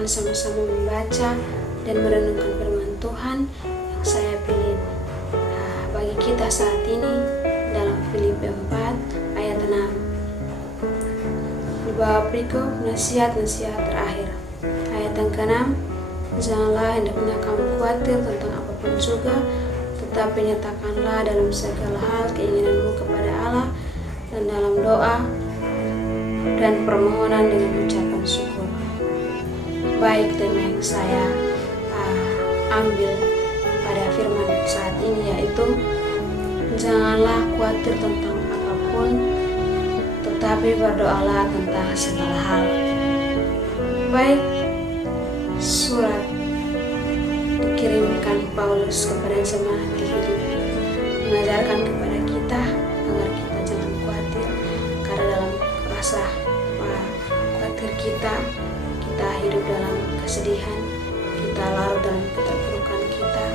akan sama-sama membaca dan merenungkan firman Tuhan yang saya pilih bagi kita saat ini dalam Filipi 4 ayat 6. Di bawah berikut nasihat-nasihat terakhir. Ayat yang ke-6, janganlah hendaknya kamu khawatir tentang apapun juga, tetapi nyatakanlah dalam segala hal keinginanmu kepada Allah dan dalam doa dan permohonan dengan ucapan syukur. Baik, tema yang saya ambil pada firman saat ini yaitu janganlah khawatir tentang apapun, tetapi berdoalah tentang segala hal. Baik, surat dikirimkan Paulus kepada jemaat di Filipi mengajarkan kepada kita agar kita jangan khawatir, karena dalam rasa khawatir kita hidup dalam kesedihan, kita larut dalam keterpurukan kita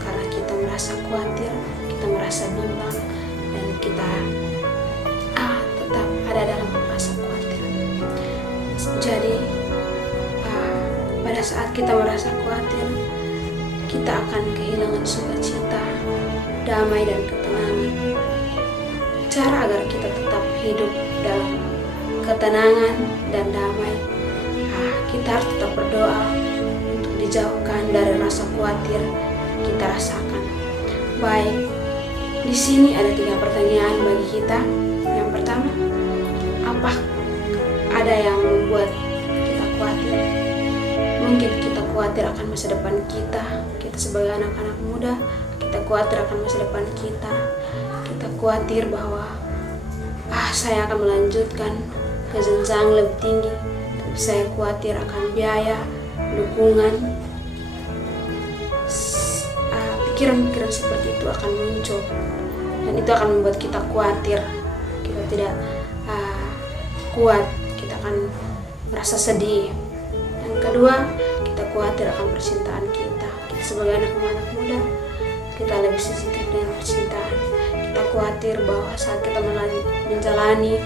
karena kita merasa khawatir, kita merasa bimbang, dan kita tetap ada dalam rasa khawatir. Jadi pada saat kita merasa khawatir, kita akan kehilangan sukacita, damai, dan ketenangan. Cara agar kita tetap hidup dalam ketenangan dan damai, kita harus tetap berdoa untuk dijauhkan dari rasa khawatir kita rasakan. Baik, di sini ada 3 pertanyaan bagi kita. Yang pertama, apa ada yang membuat kita khawatir? Mungkin kita khawatir akan masa depan kita sebagai anak-anak muda, kita khawatir akan masa depan kita khawatir bahwa saya akan melanjutkan ke jenjang lebih tinggi, tapi saya khawatir akan biaya, dukungan. Pikiran-pikiran seperti itu akan muncul, dan itu akan membuat kita khawatir, kita tidak kuat, kita akan merasa sedih. Yang kedua, kita khawatir akan percintaan kita sebagai anak muda, kita lebih sensitif dengan percintaan. Kita khawatir bahwa saat kita menjalani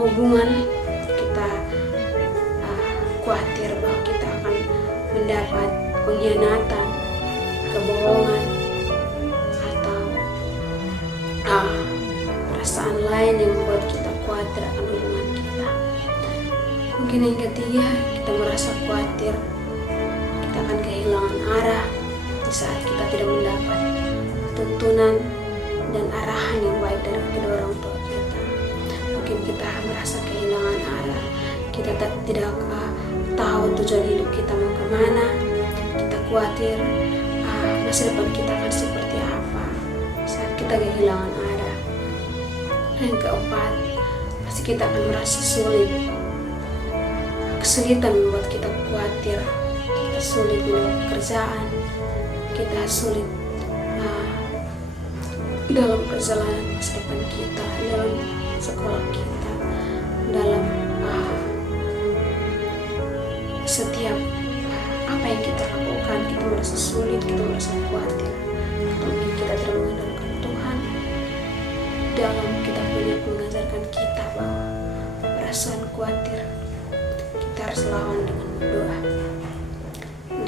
hubungan, kita khawatir bahwa kita akan mendapat pengkhianatan, kebohongan, atau perasaan lain yang membuat kita khawatir akan hubungan kita. Mungkin yang ketiga, kita merasa khawatir kita akan kehilangan arah di saat kita tidak mendapat tuntunan dan arahan yang baik dari kedua orang tua kita. Mungkin kita merasa kehilangan arah, kita tidak tahu tujuan hidup kita mau kemana. Kita khawatir masa depan kita akan seperti apa saat kita kehilangan arah. Yang keempat, pasti kita akan merasa sulit. Kesulitan membuat kita khawatir, kita sulit mendapat pekerjaan, kita sulit dalam perjalanan masa depan kita, dalam sekolah kita, dalam setiap apa yang kita lakukan. Kita merasa sulit, kita merasa khawatir. Mungkin kita tidak mengandalkan Tuhan. Dalam kitab Filipi mengajarkan kita bahwa perasaan khawatir kita harus lawan dengan doa.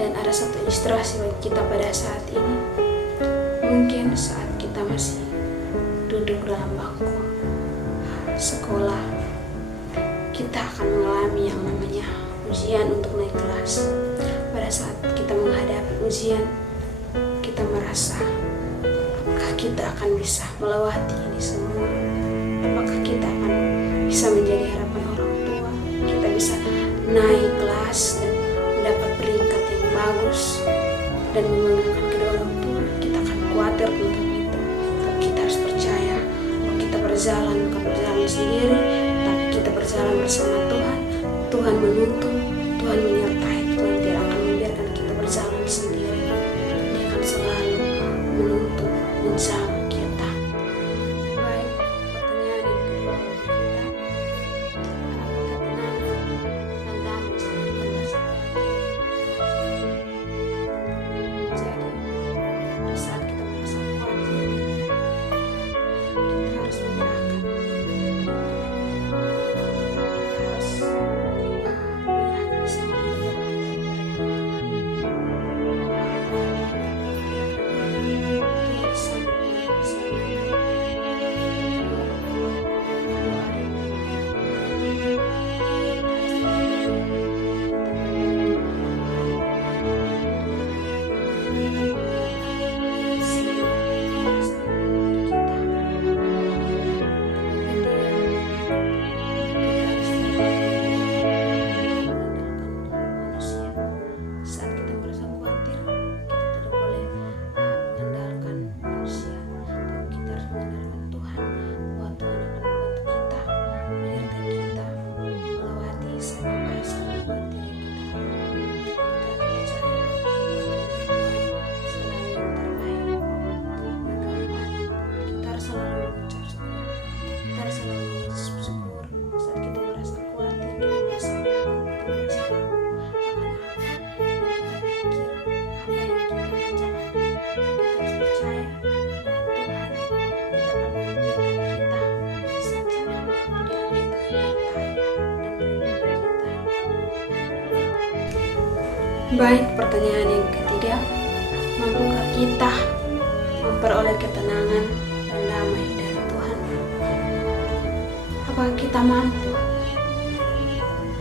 Dan ada satu ilustrasi bagi kita pada saat ini. Mungkin saat kita masih duduk dalam bangku sekolah, kita akan mengalami yang namanya ujian untuk naik kelas. Pada saat kita menghadapi ujian, kita merasa apakah kita akan bisa melewati ini semua? Apakah kita akan bisa menjadi harapan orang tua? Kita bisa naik kelas dan mendapat peringkat yang bagus dan membanggakan kedua orang tua? Kita akan khawatir tentang itu. Tapi kita harus percaya bahwa kita berjalan bukan berjalan sendiri, tapi kita berjalan bersama Tuhan. Tuhan menuntun, Tuhan menyertai, Tuhan tidak akan membiarkan kita berjalan sendiri. Dia akan selalu menuntun, menjaga kita. Baik, pertanyaan yang kedua bagi kita, ketenangan dan damai saat kita merasa khawatir. Jadi, pada saat kita merasa khawatir, kita harus menyerahkan. Kita harus Baik, pertanyaan yang ketiga, mampukah kita memperoleh ketenangan dan damai dari Tuhan? Apakah kita mampu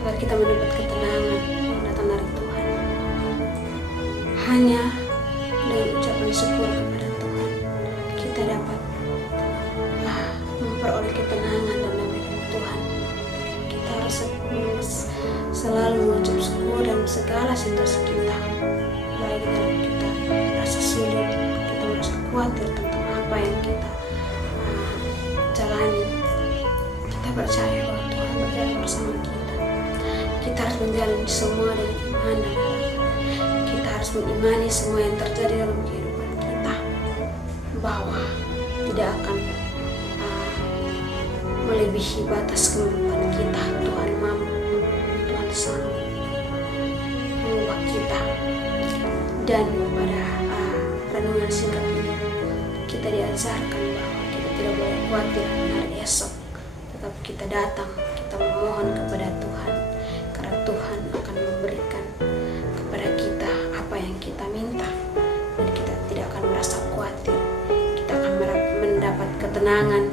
agar kita mendapat ketenangan yang datang dari Tuhan? Hanya dengan ucapan syukur kepada Tuhan kita dapat memperoleh ketenangan dan damai dari Tuhan. Kita harus selalu mengucap syukur dalam segala situasi kita, baik dalam kita merasa sulit, kita merasa khawatir tentang apa yang kita jalani. Kita percaya bahwa Tuhan berjalan bersama kita. Kita harus menjalani semua dengan iman dan harapan. Kita harus mengimani semua yang terjadi dalam kehidupan kita, bahwa tidak akan melebihi batas kemampuan kita. Tuhan mampu, Tuhan sanggup mengubah kita. Dan pada renungan singkat ini kita diajarkan bahwa kita tidak boleh khawatir hari esok, tetapi kita datang, kita memohon kepada Tuhan, karena Tuhan akan memberikan kepada kita apa yang kita minta, dan kita tidak akan merasa khawatir. Kita akan mendapat ketenangan